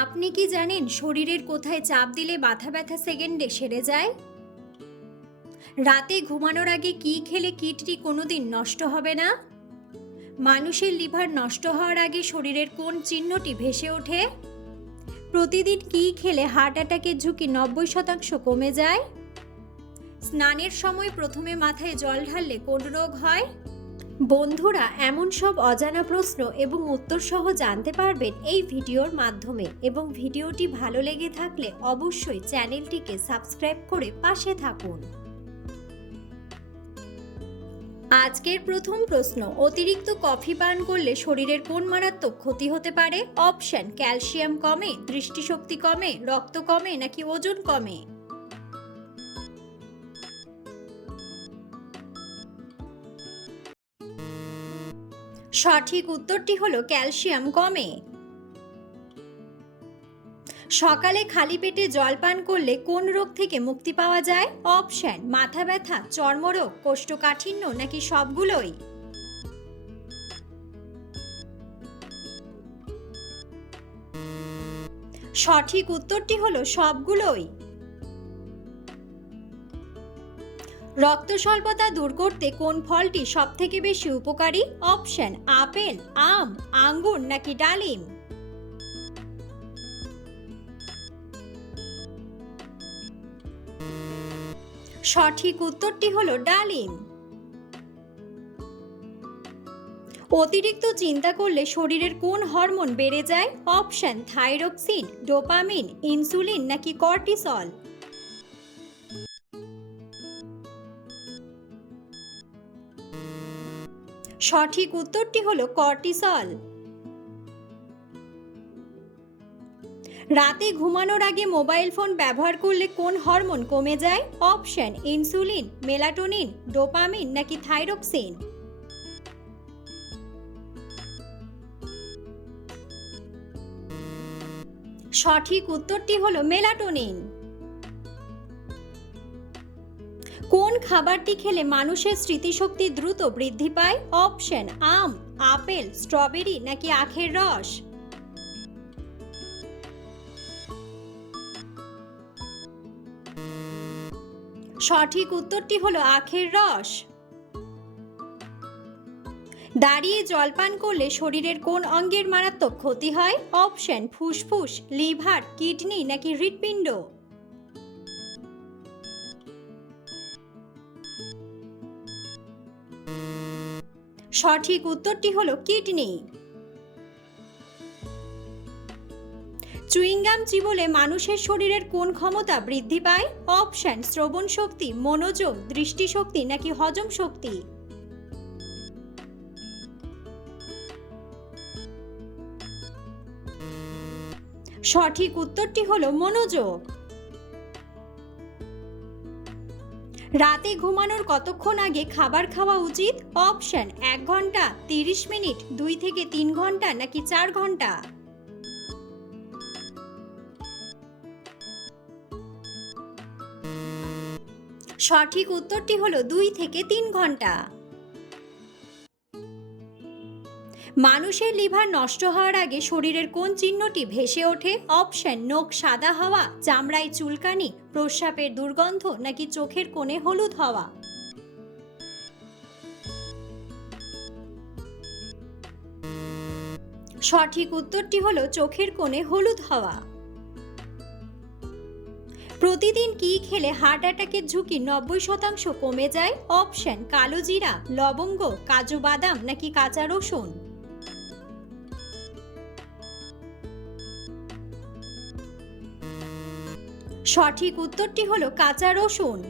আপনি কি জানেন শরীরের কোথায় চাপ দিলে মাথা ব্যথা সেকেন্ডে সেরে যায়? রাতে ঘুমানোর আগে কি খেলে কিডনি কোনোদিন নষ্ট হবে না? মানুষের লিভার নষ্ট হওয়ার আগে শরীরের কোন চিহ্নটি ভেসে ওঠে? প্রতিদিন কি খেলে হার্ট অ্যাটাকের ঝুঁকি 90% কমে যায়? স্নানের সময় প্রথমে মাথায় জল ঢাললে কোন রোগ হয়? বন্ধুরা, এমন সব অজানা প্রশ্ন এবং উত্তর সহ জানতে পারবেন এই ভিডিওর মাধ্যমে, এবং ভিডিওটি ভালো লেগে থাকলে অবশ্যই চ্যানেলটিকে সাবস্ক্রাইব করে পাশে থাকুন। আজকের প্রথম প্রশ্ন, অতিরিক্ত কফি পান করলে শরীরের কোন মারাত্মক ক্ষতি হতে পারে? অপশন: ক্যালসিয়াম কমে, দৃষ্টিশক্তি কমে, রক্ত কমে নাকি ওজন কমে? সঠিক উত্তরটি হলো ক্যালসিয়াম কমে। সকালে খালি পেটে জল পান করলে কোন রোগ থেকে মুক্তি পাওয়া যায়? অপশন: মাথা ব্যথা, চর্মরোগ, কোষ্ঠকাঠিন্য নাকি সবগুলোই? সঠিক উত্তরটি হলো সবগুলোই। রক্ত স্বল্পতা দূর করতে কোন ফলটি সবথেকে বেশি উপকারী? অপশন: আপেল, আম, আঙ্গুর নাকি ডালিম? সঠিক উত্তরটি হলো ডালিম। অতিরিক্ত চিন্তা করলে শরীরের কোন হরমোন বেড়ে যায়? অপশন: থাইরক্সিন, ডোপামিন, ইনসুলিন নাকি কর্টিসল? সঠিক উত্তরটি হলো কর্টিসল। রাতে ঘুমানোর আগে মোবাইল ফোন ব্যবহার করলে কোন হরমোন কমে যায়? অপশন: ইনসুলিন, মেলাটোনিন, ডোপামিন নাকি থাইরক্সিন? সঠিক উত্তরটি হলো মেলাটোনিন। কোন খাবারটি খেলে মানুষের স্মৃতিশক্তি দ্রুত বৃদ্ধি পায়? অপশন: আম, আপেল, স্ট্রবেরি নাকি আখের রস? সঠিক উত্তরটি হলো আখের রস। দাঁড়িয়ে জল পান করলে শরীরের কোন অঙ্গের মারাত্মক ক্ষতি হয়? অপশন: ফুসফুস, লিভার, কিডনি নাকি হৃৎপিণ্ড? সঠিক উত্তরটি হলো কিডনি। চুইংগাম চিবোলে মানুষের শরীরের কোন ক্ষমতা বৃদ্ধি পায়? অপশন: শ্রবণ শক্তি, মনোযোগ, দৃষ্টিশক্তি নাকি হজম শক্তি? সঠিক উত্তরটি হলো মনোযোগ। রাতে ঘুমানোর কতক্ষণ আগে খাবার খাওয়া উচিত? অপশন: 1 ঘন্টা, 30 মিনিট, 2 থেকে 3 ঘন্টা নাকি 4 ঘন্টা? সঠিক উত্তরটি হলো 2 থেকে 3 ঘন্টা। মানুষের লিভার নষ্ট হওয়ার আগে শরীরের কোন চিহ্নটি ভেসে ওঠে? অপশন: নখ সাদা হওয়া, চামড়ায় চুলকানি, প্রস্রাবের দুর্গন্ধ নাকি চোখের কোণে হলুদ হওয়া? সঠিক উত্তরটি হলো চোখের কোণে হলুদ হওয়া। প্রতিদিন কি খেলে হার্ট অ্যাটাকের ঝুঁকি 90% কমে যায়? অপশন: কালো জিরা, লবঙ্গ, কাজু বাদাম নাকি কাঁচা রসুন? সঠিক উত্তরটি হলো কাঁচা রসুন।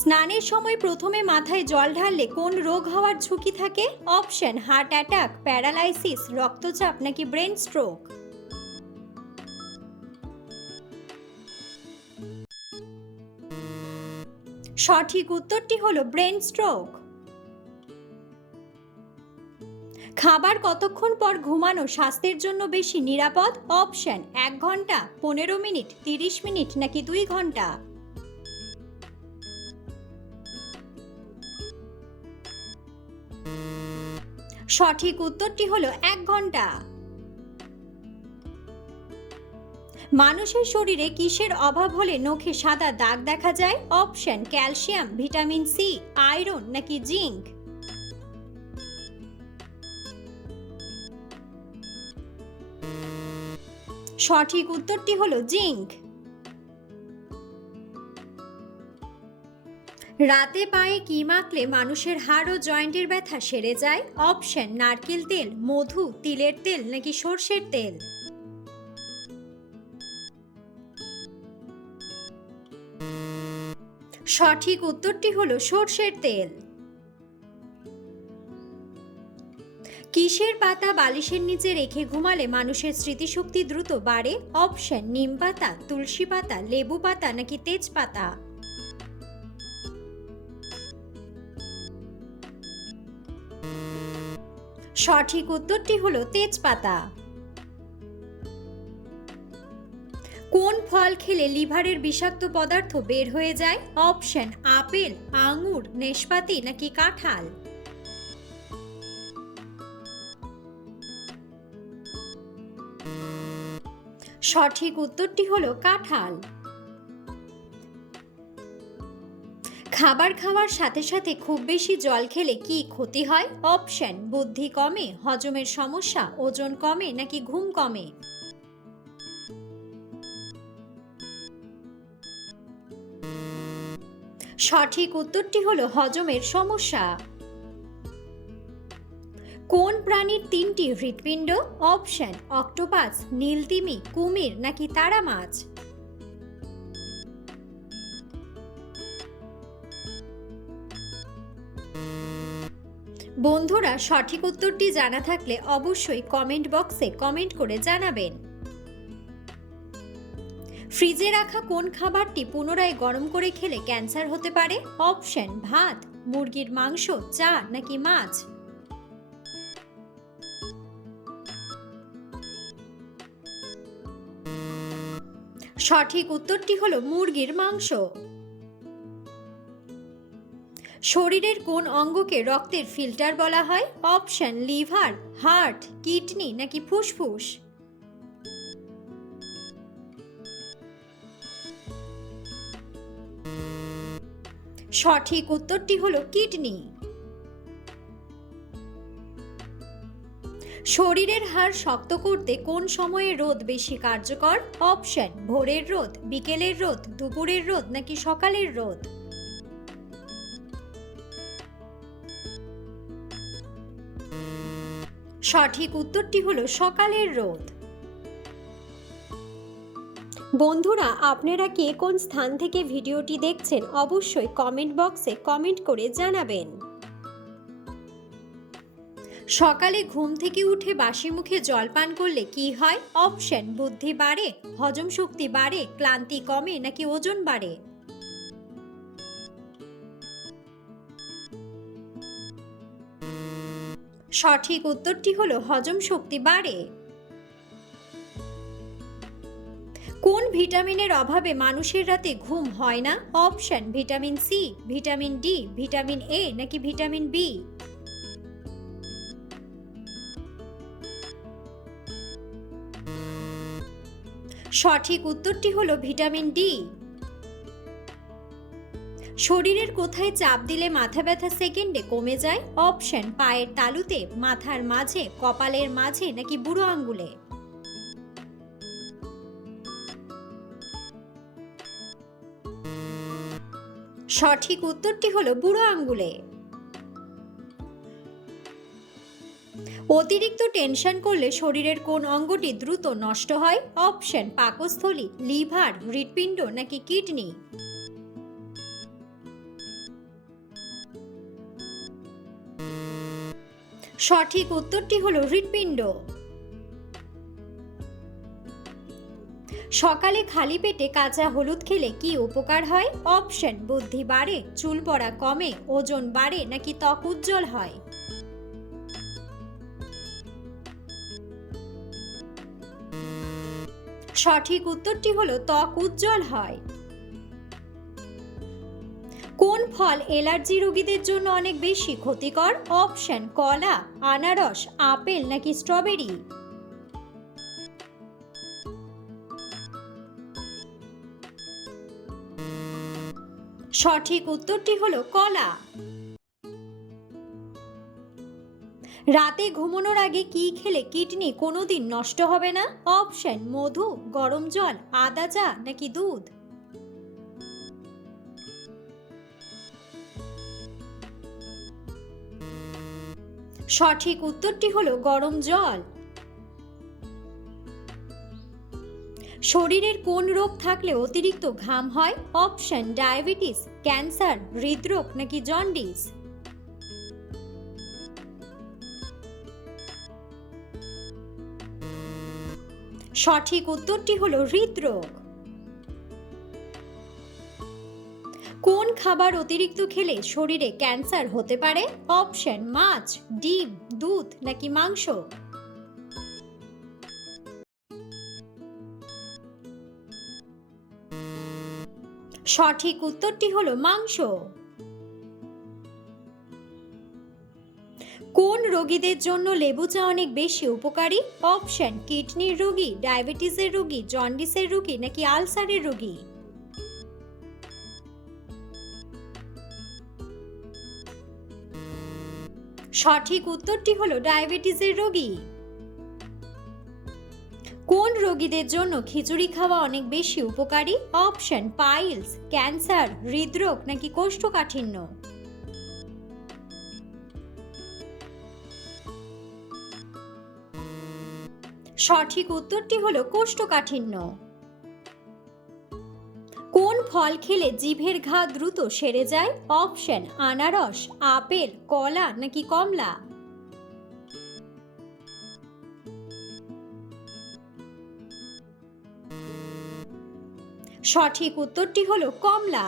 স্নানের সময় প্রথমে মাথায় জল ঢাললে কোন রোগ হওয়ার ঝুঁকি থাকে? অপশন: হার্ট অ্যাটাক, প্যারালাইসিস, রক্তচাপ নাকি ব্রেন স্ট্রোক? সঠিক উত্তরটি হলো ব্রেন স্ট্রোক। খাবার কতক্ষণ পর ঘুমানো স্বাস্থ্যের জন্য বেশি নিরাপদ? অপশন: 1 ঘন্টা, 15 মিনিট, 30 মিনিট নাকি 2 ঘন্টা? সঠিক উত্তরটি হলো 1 ঘন্টা। মানুষের শরীরে কিসের অভাব হলে নখে সাদা দাগ দেখা যায়? Option calcium, vitamin C, iron নাকি জিঙ্ক। সঠিক উত্তরটি হলো জিঙ্ক। রাতে পায়ে কি মাখলে মানুষের হাড় ও জয়েন্টের ব্যথা সেরে যায়? অপশন নারকেল তেল, মধু, তিলের তেল নাকি সর্ষের তেল। সঠিক উত্তরটি হলো সর্ষের তেল। কিসের পাতা বালিশের নিচে রেখে ঘুমালে মানুষের স্মৃতিশক্তি দ্রুত বাড়ে? অপশন নিম পাতা, তুলসী পাতা, লেবু পাতা নাকি তেজপাতা। সঠিক উত্তরটি হলো তেজপাতা। কোন ফল খেলে লিভারের বিষাক্ত পদার্থ বের হয়ে যায়? অপশন আপেল, আঙুর, নেশপাতি নাকি কাঁঠাল। সঠিক উত্তরটি হলো কাঁঠাল। খাবার খাওয়ার সাথে সাথে খুব বেশি জল খেলে কি ক্ষতি হয়? অপশন বুদ্ধি কমে, হজমের সমস্যা, ওজন কমে নাকি ঘুম কমে। সঠিক উত্তরটি হলো হজমের সমস্যা। কোন প্রাণীর তিনটি হৃৎপিণ্ড? অপশন অক্টোপাস, নীলতিমি, কুমির নাকি তারা মাছ। বন্ধুরা, সঠিক উত্তরটি জানা থাকলে অবশ্যই কমেন্ট বক্সে কমেন্ট করে জানাবেন। ফ্রিজে রাখা কোন খাবারটি পুনরায় গরম করে খেলে ক্যান্সার হতে পারে? অপশন ভাত, মুরগির মাংস, চা নাকি মাছ। সঠিক উত্তরটি হলো মুরগির মাংস। শরীরের কোন অঙ্গকে রক্তের ফিল্টার বলা হয়? অপশন লিভার, হার্ট, কিডনি নাকি ফুসফুস। সঠিক উত্তরটি হলো কিডনি। শরীরের হাড় শক্ত করতে কোন সময়ে রোদ বেশি কার্যকর? অপশন ভোরের রোদ, বিকেলের রোদ, দুপুরের রোদ নাকি সকালের রোদ। সঠিক উত্তরটি হলো সকালের রোদ। বন্ধুরা, আপনারা কে কোন স্থান থেকে ভিডিওটি দেখছেন অবশ্যই কমেন্ট বক্সে কমেন্ট করে জানাবেন। সকালে ঘুম থেকে উঠে বাসি মুখে জল পান করলে কি হয়? অপশন বুদ্ধি বাড়ে, হজম শক্তি বাড়ে, ক্লান্তি কমে নাকি ওজন বাড়ে। সঠিক উত্তরটি হলো হজম শক্তি বাড়ে। কোন ভিটামিনের অভাবে মানুষের রাতে ঘুম হয় না? Option vitamin C, vitamin D, vitamin A নাকি ভিটামিন বি। সঠিক উত্তরটি হলো ভিটামিন ডি। শরীরের কোথায় চাপ দিলে মাথা ব্যথা সেকেন্ডে কমে যায়? অপশন পায়ের তালুতে, মাথার মাঝে, কপালের মাঝে নাকি বুড়ো আঙ্গুলে। সঠিক উত্তরটি হলো বুড়ো আঙ্গুলে। অতিরিক্ত টেনশন করলে শরীরের কোন অঙ্গটি দ্রুত নষ্ট হয়? অপশন পাকস্থলী, লিভার, হৃৎপিণ্ড নাকি কিডনি। সঠিক উত্তরটি হলো হৃৎপিণ্ড। সকালে খালি পেটে কাঁচা হলুদ খেলে কি উপকার হয়? অপশন বুদ্ধি বাড়ে, চুল পড়া কমে, ওজন বাড়ে নাকি ত্বক উজ্জ্বল হয়। সঠিক উত্তরটি হলো ত্বক উজ্জ্বল হয়। কোন ফল অ্যালার্জি রোগীদের জন্য অনেক বেশি ক্ষতিকর? অপশন কলা, আনারস, আপেল নাকি স্ট্রবেরি। সঠিক উত্তরটি হলো কলা। রাতে ঘুমানোর আগে কি খেলে কিডনি কোনোদিন নষ্ট হবে না? অপশন: মধু, গরম জল, আদা চা নাকি দুধ। সঠিক উত্তরটি হলো গরম জল। শরীরের কোন রোগ থাকলে অতিরিক্ত ঘাম হয়? অপশন: ডায়াবেটিস, ক্যান্সার, হৃদরোগ নাকি জন্ডিস। সঠিক উত্তরটি হলো হৃদরোগ। কোন খাবার অতিরিক্ত খেলে শরীরে ক্যান্সার হতে পারে? অপশন: মাছ, ডিম, দুধ নাকি মাংস। সঠিক উত্তরটি হলো মাংস। কোন রোগীদের জন্য লেবু চা অনেক বেশি উপকারী? অপশন: কিডনির রোগী, ডায়াবেটিসের রোগী, জন্ডিসের রোগী নাকি আলসারের রোগী। সঠিক উত্তরটি হলো ডায়াবেটিসের রোগী। কোন রোগীদের জন্য খিচুড়ি খাওয়া অনেক বেশি উপকারী? অপশন: পাইলস, ক্যান্সার, হৃদরোগ নাকি কোষ্ঠকাঠিন্য। সঠিক উত্তরটি হলো কোষ্ঠকাঠিন্য। কোন ফল খেলে জিভের ঘা দ্রুত সেরে যায়? অপশন: আনারস, আপেল, কলা নাকি কমলা। সঠিক উত্তরটি হলো কমলা।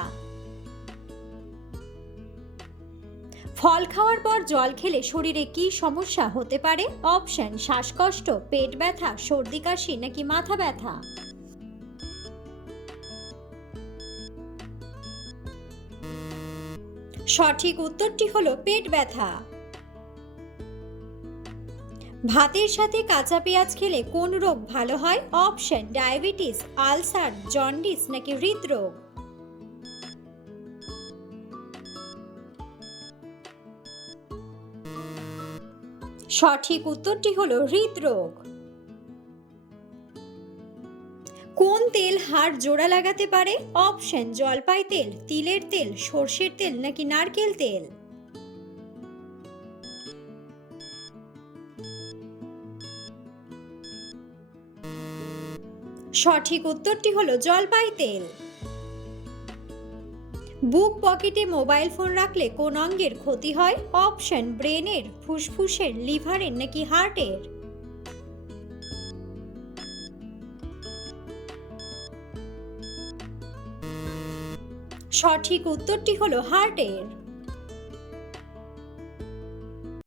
ফল খাওয়ার পর জল খেলে শরীরে কি সমস্যা হতে পারে? অপশন: শ্বাসকষ্ট, পেট ব্যথা, সর্দি কাশি নাকি মাথা ব্যথা। সঠিক উত্তরটি হলো পেট ব্যথা। ভাতের সাথে কাঁচা পেঁয়াজ খেলে কোন রোগ ভালো হয়? অপশন: ডায়াবেটিস, আলসার, জন্ডিস নাকি হৃদরোগ। সঠিক উত্তরটি হলো হৃদরোগ। কোন তেল হাড় জোড়া লাগাতে পারে? অপশন: জলপাই তেল, তিলের তেল, সর্ষের তেল নাকি নারকেল তেল। সঠিক উত্তরটি হলো জলপাই তেল। বুক পকেটে মোবাইল ফোন রাখলে কোন অঙ্গের ক্ষতি হয়? অপশন: ব্রেনের, ফুসফুসের, লিভারের নাকি হার্টের। সঠিক উত্তরটি হলো হার্টের।